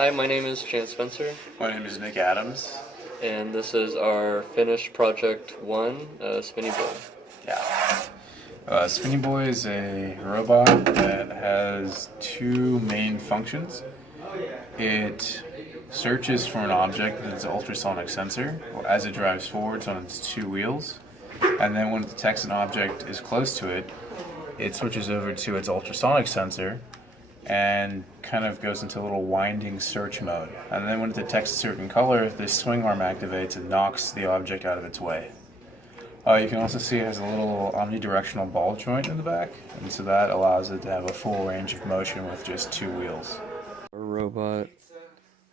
Hi, my name is Chance Spencer, My name is Nick Adams. and this is our finished project 1, Spinny Boi. Yeah. Spinny Boi is a robot that has two main functions. It searches for an object with its ultrasonic sensor as it drives forwards on its two wheels, and then when it detects an object is close to it, it switches over to its ultrasonic sensor and kind of goes into a little winding search mode. And then when it detects a certain color, this swing arm activates and knocks the object out of its way. You can also see it has a little omnidirectional ball joint in the back, and so that allows it to have a full range of motion with just two wheels. Our robot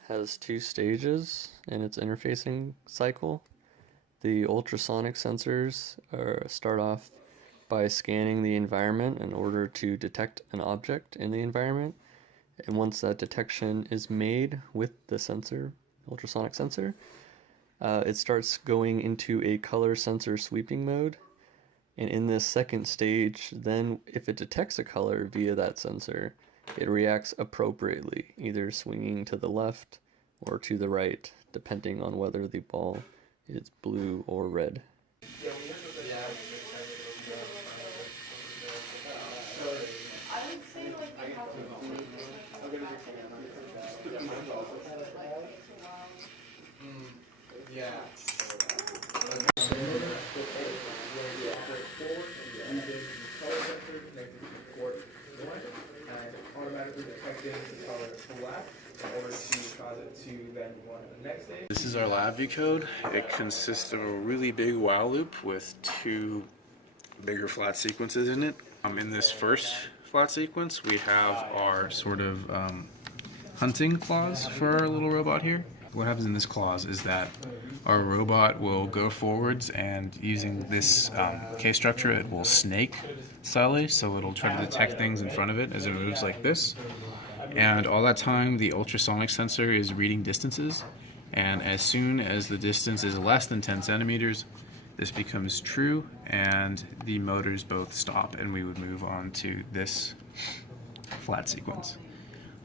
has 2 stages in its interfacing cycle. The ultrasonic sensors start off by scanning the environment in order to detect an object in the environment. And once that detection is made with the sensor, ultrasonic sensor, it starts going into a color sensor sweeping mode. And in this second stage, then if it detects a color via that sensor, it reacts appropriately, either swinging to the left or to the right, depending on whether the ball is blue or red. This is our lab view code. It consists of a really big while loop with two bigger flat sequences in it. In this first flat sequence, we have our sort of hunting clause for our little robot here. What happens in this clause is that our robot will go forwards, and using this case structure, it will snake slightly, so it'll try to detect things in front of it as it moves like this. And all that time, the ultrasonic sensor is reading distances, and as soon as the distance is less than 10 centimeters, this becomes true, and the motors both stop, and we would move on to this flat sequence.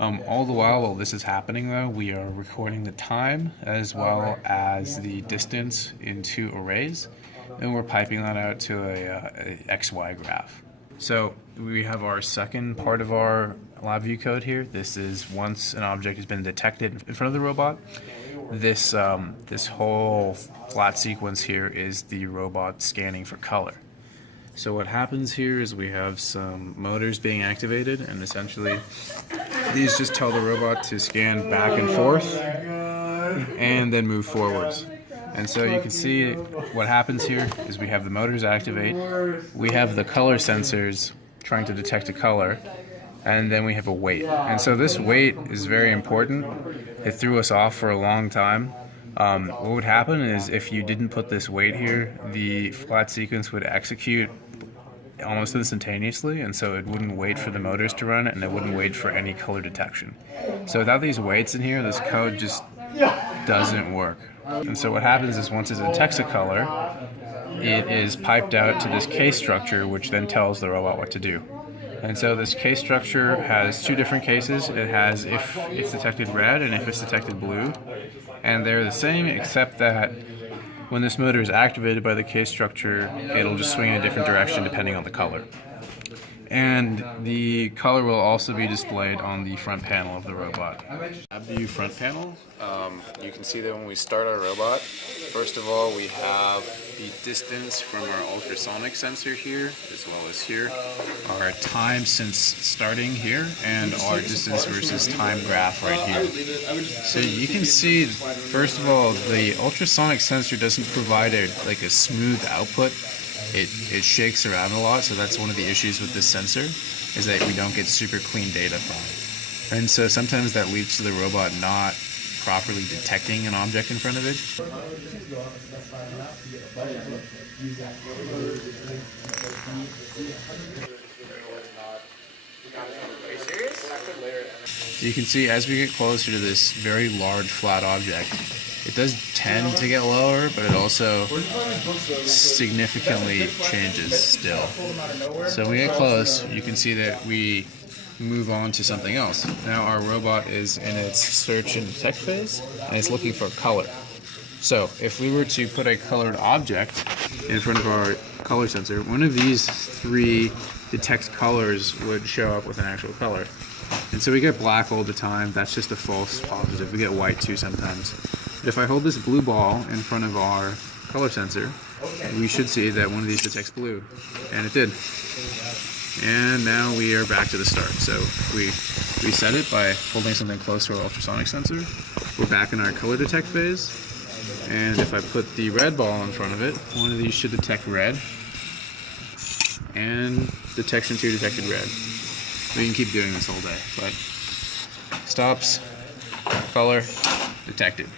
All the while this is happening, though, we are recording the time as well as the distance in two arrays, and we're piping that out to a XY graph. So we have our second part of our LabVIEW code here. This is once an object has been detected in front of the robot. This whole flat sequence here is the robot scanning for color. So what happens here is we have some motors being activated, and essentially these just tell the robot to scan back and forth and then move forwards. And so you can see what happens here is we have the motors activate, we have the color sensors trying to detect a color, and then we have a wait. And so this wait is very important. It threw us off for a long time. What would happen is if you didn't put this wait here, the flat sequence would execute almost instantaneously, and so it wouldn't wait for the motors to run, and it wouldn't wait for any color detection. So without these waits in here, this code just doesn't work. And so what happens is once it detects a color, it is piped out to this case structure, which then tells the robot what to do. And so this case structure has two different cases. It has if it's detected red and if it's detected blue. And they're the same, except that when this motor is activated by the case structure, it'll just swing in a different direction depending on the color. And the color will also be displayed on the front panel of the robot. LabVIEW front panel, you can see that when we start our robot, first of all we have the distance from our ultrasonic sensor here, as well as here, our time since starting here, and our distance versus time graph right here. So you can see, first of all, the ultrasonic sensor doesn't provide a smooth output. It shakes around a lot, so that's one of the issues with this sensor, is that we don't get super clean data from it. And so sometimes that leads to the robot not properly detecting an object in front of it. So you can see as we get closer to this very large flat object, it does tend to get lower, but it also significantly changes still. So when we get close, you can see that we move on to something else. Now our robot is in its search and detect phase, and it's looking for color. So if we were to put a colored object in front of our color sensor, one of these three detect colors would show up with an actual color. And so we get black all the time. That's just a false positive. We get white too sometimes. But if I hold this blue ball in front of our color sensor, we should see that one of these detects blue. And it did. And now we are back to the start. So we reset it by holding something close to our ultrasonic sensor. We're back in our color detect phase. And if I put the red ball in front of it, one of these should detect red. And detection 2 detected red. We can keep doing this all day, but stops, color, detected.